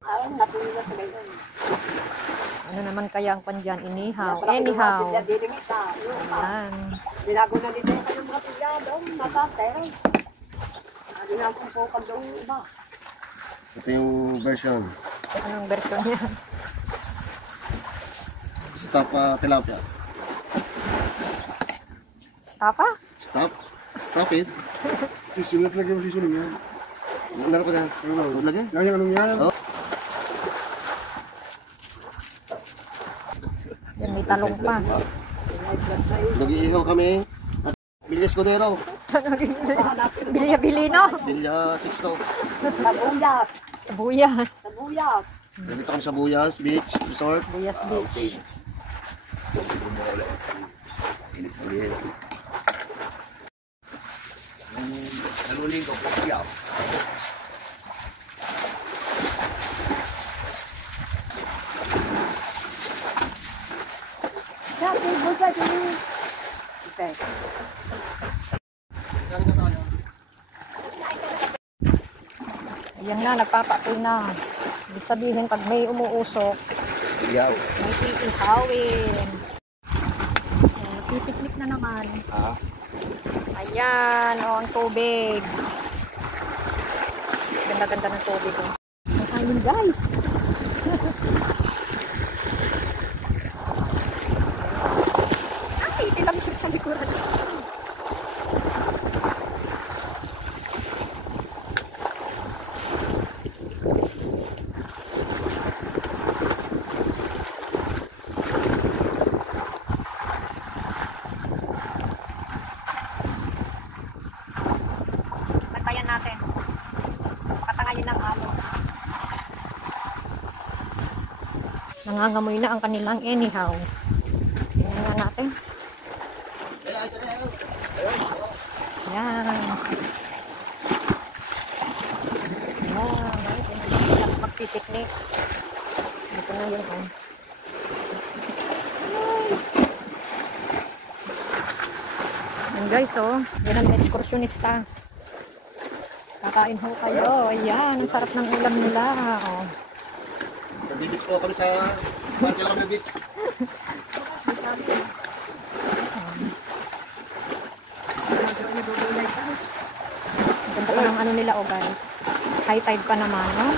Ano naman kaya ang pandyan? Inihaw. Anyhow. Ayan. Binago na dito yung kanyang mga pilyado. Natatero. Hindi na akong pukad doon iba. Ito yung version. Anong version yan? Stop tilapia. Stapa? Stop. Stop it. Susunod lagi yung susunod yan. Nara pa ka? Huwag lagi? Yan yung anong yan. Oh. Yan, may talong pa. Nag-iihaw kami. At Bilya Escudero. Bilya Bilino. Bilya Sixto. Sabuyas. Buyas. Sabuyas. Dito kami sa Buyas Beach Resort. Buyas Beach. Naluling ko po siya. Sabi mo sa dito. Okay. Ayan na, nagpapatoy na. Ibig sabihin, pag may umuusok, Yaw. may iihawin. Pipiknik na naman. Ayan, ang tubig. Ganda-ganda ng tubig. Ayun, guys. Ay, tilamsik sa likuran. Bantayan natin. Katangayin ng alon. Nangangamoy na ang kanilang anyhow. Tingnan nga natin. Yan. Yan. Magpipiknik. Ito na yun. Oh. Yan guys, oh. Yan ang ekskursyonista. Kakain ho kayo. Ayan. Ang sarap ng ulam nila. Oh. Nag-beach po kami sa Markila kami na beach. Ganda pa ng ano nila, oh guys. High tide pa naman, no?